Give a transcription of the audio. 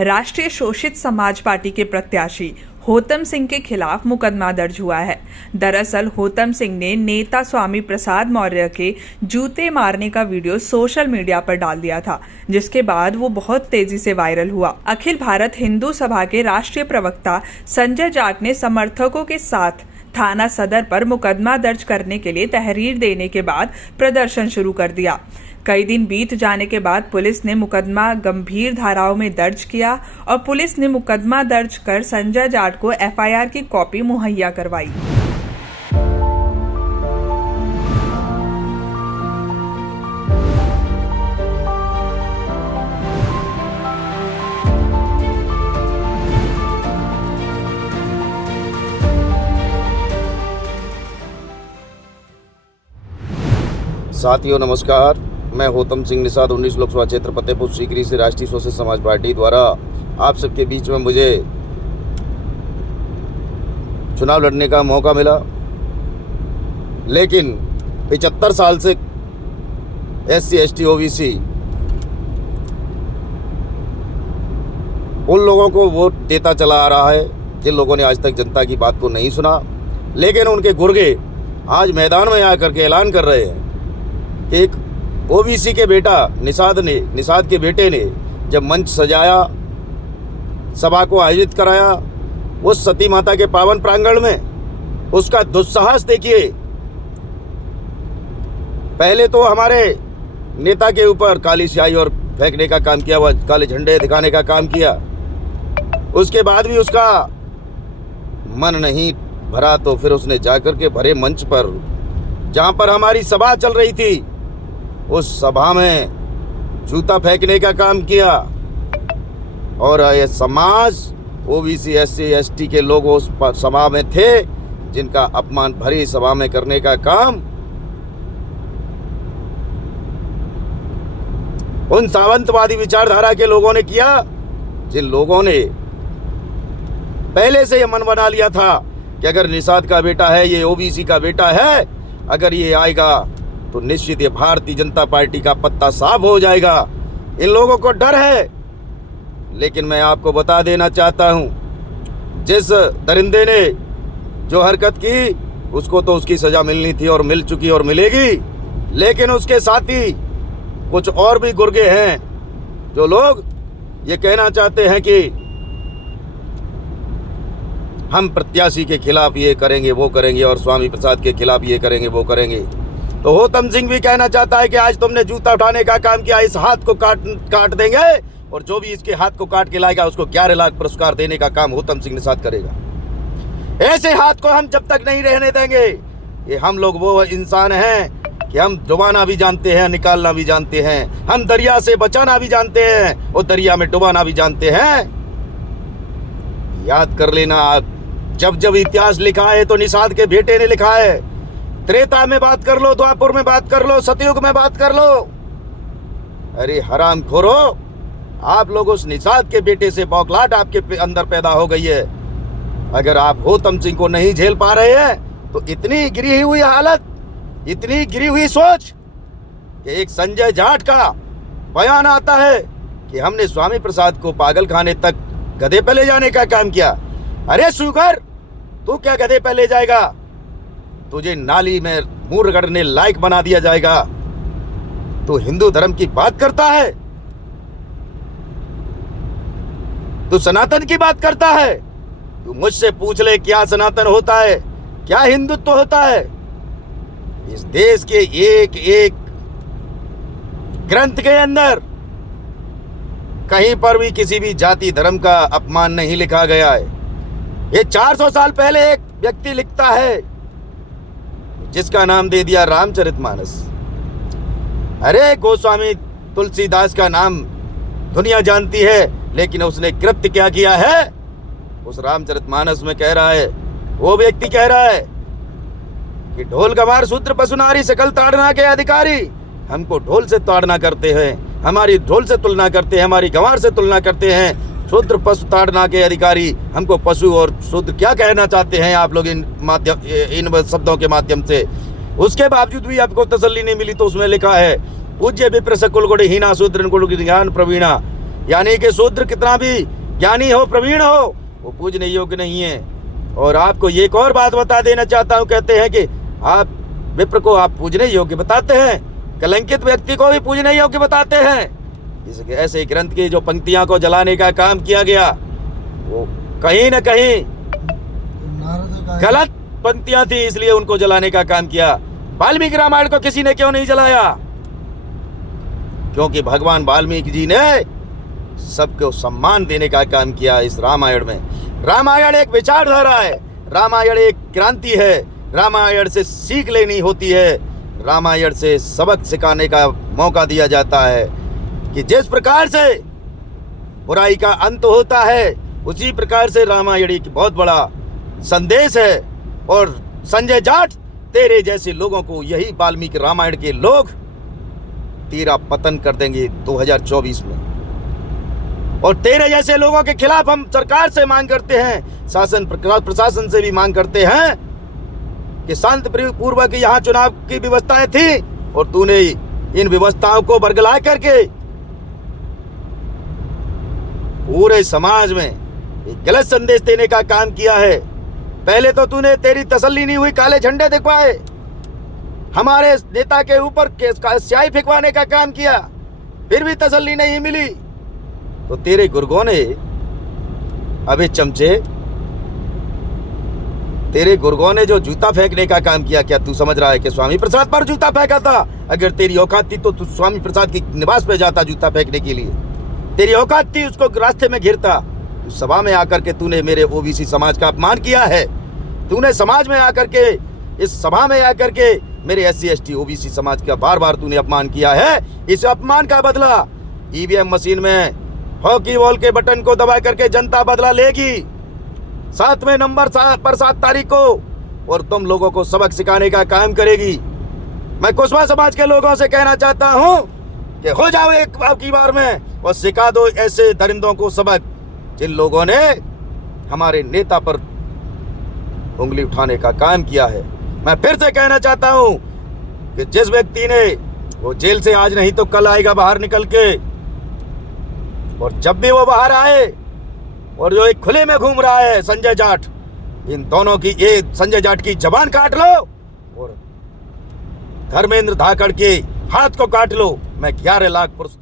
राष्ट्रीय शोषित समाज पार्टी के प्रत्याशी होतम सिंह के खिलाफ मुकदमा दर्ज हुआ है। दरअसल होतम सिंह ने नेता स्वामी प्रसाद मौर्य के जूते मारने का वीडियो सोशल मीडिया पर डाल दिया था, जिसके बाद वो बहुत तेजी से वायरल हुआ। अखिल भारत हिंदू सभा के राष्ट्रीय प्रवक्ता संजय जाट ने समर्थकों के साथ थाना सदर पर मुकदमा दर्ज करने के लिए तहरीर देने के बाद प्रदर्शन शुरू कर दिया। कई दिन बीत जाने के बाद पुलिस ने मुकदमा गंभीर धाराओं में दर्ज किया और पुलिस ने मुकदमा दर्ज कर संजय जाट को एफआईआर की कॉपी मुहैया करवाई। साथियों नमस्कार, मैं होतम सिंह निषाद 19 लोकसभा क्षेत्र फतेहपुर सीकरी से राष्ट्रीय शोषित समाज पार्टी द्वारा आप सबके बीच में मुझे चुनाव लड़ने का मौका मिला। लेकिन 75 साल से SC ST OBC उन लोगों को वोट देता चला आ रहा है जिन लोगों ने आज तक जनता की बात को नहीं सुना। लेकिन उनके गुर्गे आज मैदान में आकर के ऐलान कर रहे हैं। एक OBC के बेटा निषाद के बेटे ने जब मंच सजाया, सभा को आयोजित कराया उस सती माता के पावन प्रांगण में, उसका दुस्साहस देखिए। पहले तो हमारे नेता के ऊपर काली स्याही और फेंकने का काम किया, वह काले झंडे दिखाने का काम किया। उसके बाद भी उसका मन नहीं भरा तो फिर उसने जाकर के भरे मंच पर, जहां पर हमारी सभा चल रही थी, उस सभा में जूता फेंकने का काम किया। और ये समाज OBC SC ST के लोग उस सभा में थे जिनका अपमान भरी सभा में करने का काम उन सावंतवादी विचारधारा के लोगों ने किया, जिन लोगों ने पहले से ये मन बना लिया था कि अगर निषाद का बेटा है, ये OBC का बेटा है, अगर ये आएगा तो निश्चित ये भारतीय जनता पार्टी का पत्ता साफ हो जाएगा। इन लोगों को डर है। लेकिन मैं आपको बता देना चाहता हूं, जिस दरिंदे ने जो हरकत की उसको तो उसकी सजा मिलनी थी और मिल चुकी और मिलेगी। लेकिन उसके साथी कुछ और भी गुर्गे हैं जो लोग ये कहना चाहते हैं कि हम प्रत्याशी के खिलाफ ये करेंगे वो करेंगे और स्वामी प्रसाद के खिलाफ ये करेंगे वो करेंगे। तो होतम सिंह भी कहना चाहता है कि आज तुमने जूता उठाने का काम किया, इस हाथ को काट देंगे और जो भी इसके हाथ को काट के लाएगा उसको 11 लाख पुरस्कार देने का काम होतम सिंह निषाद करेगा। ऐसे हाथ को हम जब तक नहीं रहने देंगे। ये हम लोग वो इंसान हैं कि हम डुबाना भी जानते हैं, निकालना भी जानते हैं। हम दरिया से बचाना भी जानते हैं और दरिया में डुबाना भी जानते हैं। याद कर लेना आप, जब जब इतिहास लिखा है तो निषाद के बेटे ने लिखा है। त्रेता में बात कर लो, द्वापर में बात कर लो, सतयुग में बात कर लो। अरे हराम खोरो, आप लोग उस निषाद के बेटे से बौखलाहट आपके अंदर पैदा हो गई है। अगर आप होतम सिंह को नहीं झेल पा रहे हैं तो इतनी गिरी हुई हालत, इतनी गिरी हुई सोच कि एक संजय जाट का बयान आता है कि हमने स्वामी प्रसाद को पागल खाने तक गधे पे ले जाने का काम किया। अरे सुगर, तू क्या गधे पे ले जाएगा? तुझे नाली में मुंह रगड़ने लायक बना दिया जाएगा। तू हिंदू धर्म की बात करता है, तू सनातन की बात करता है। तू मुझसे पूछ ले क्या सनातन होता है, क्या हिंदुत्व होता है। इस देश के एक एक ग्रंथ के अंदर कहीं पर भी किसी भी जाति धर्म का अपमान नहीं लिखा गया है। ये 400 साल पहले एक व्यक्ति लिखता है जिसका नाम दे दिया रामचरितमानस। अरे गोस्वामी तुलसीदास का नाम दुनिया जानती है, लेकिन उसने कृत्य क्या किया है उस रामचरितमानस में कह रहा है। वो व्यक्ति कह रहा है कि ढोल गवार शूद्र पशु नारी सकल ताड़ना के अधिकारी हमको ढोल से ताड़ना करते हैं, हमारी ढोल से तुलना करते हैं, हमारी गंवार से तुलना करते हैं। शूद्र पशु ताड़ना के अधिकारी हमको पशु और शूद्र क्या कहना चाहते हैं आप लोग इन शब्दों के माध्यम से। उसके बावजूद भी आपको तसल्ली नहीं मिली तो उसमें लिखा है पूज्य विप्र सकुल गुण हीना शूद्र कुल ज्ञान प्रवीणा। यानी कि शूद्र कितना भी ज्ञानी हो, प्रवीण हो, वो पूजने योग्य नहीं है। और आपको एक और बात बता देना चाहता हूं, कहते हैं कि आप विप्र को आप पूजने योग्य बताते हैं, कलंकित व्यक्ति को भी पूजने योग्य बताते हैं। इसके ऐसे ग्रंथ की जो पंक्तियां को जलाने का काम किया गया, वो कहीं न कहीं गलत पंक्तियां थी, इसलिए उनको जलाने का काम किया। वाल्मीकि रामायण को किसी ने क्यों नहीं जलाया? क्योंकि भगवान वाल्मीकि जी ने सबको सम्मान देने का काम किया इस रामायण में। रामायण एक विचारधारा है, रामायण एक क्रांति है, रामायण से सीख लेनी होती है, रामायण से सबक सिखाने का मौका दिया जाता है कि जिस प्रकार से बुराई का अंत होता है, उसी प्रकार से रामायण एक बहुत बड़ा संदेश है। और संजय जाट, तेरे जैसे लोगों को यही वाल्मीकि रामायण के लोग तेरा पतन कर देंगे 2024 में। और तेरे जैसे लोगों के खिलाफ हम सरकार से मांग करते हैं, शासन प्रशासन से भी मांग करते हैं कि शांतिपूर्वक यहाँ चुनाव की व्यवस्थाएं थी और तूने इन व्यवस्थाओं को बरगला करके पूरे समाज में एक गलत संदेश देने का काम किया है। पहले तो तूने, तेरी तसल्ली नहीं हुई, काले झंडे दिखवाए, हमारे नेता के ऊपर स्याही फेंकवाने का काम किया, फिर भी तसल्ली नहीं मिली। तो तेरे गुर्गों ने, अबे चमचे, तेरे गुर्गों ने जो जूता फेंकने का काम किया, क्या तू समझ रहा है कि स्वामी प्रसाद पर जूता फेंका था? अगर तेरी औकात थी तो तू स्वामी प्रसाद की निवास पे जाता जूता फेंकने के लिए। तेरी औकात थी, उसको रास्ते में घिरता। तू सभा में आकर के तूने मेरे ओबीसी समाज का अपमान किया है। तूने समाज में आकर के, इस सभा में आकर के मेरे SC ST OBC समाज का बार बार तूने अपमान किया है। इस अपमान का बदला EVM मशीन में हॉकी बॉल के बटन को दबा करके जनता बदला लेगी 7वें नंबर पर 7 तारीख को, और तुम लोगों को सबक सिखाने का काम करेगी। मैं कुशवाहा समाज के लोगों से कहना चाहता हूं कि हो जाओ एक की बार में और सिखा दो ऐसे दरिंदों को सबक, जिन लोगों ने हमारे नेता पर उंगली उठाने का काम किया है। मैं फिर से कहना चाहता हूं कि जिस व्यक्ति ने, वो जेल से आज नहीं तो कल आएगा बाहर निकल के, और जब भी वो बाहर आए, और जो एक खुले में घूम रहा है संजय जाट, इन दोनों की, ये संजय जाट की जबान काट लो और धर्मेंद्र धाकड़ के हाथ को काट लो। मैं 11 लाख पुरुष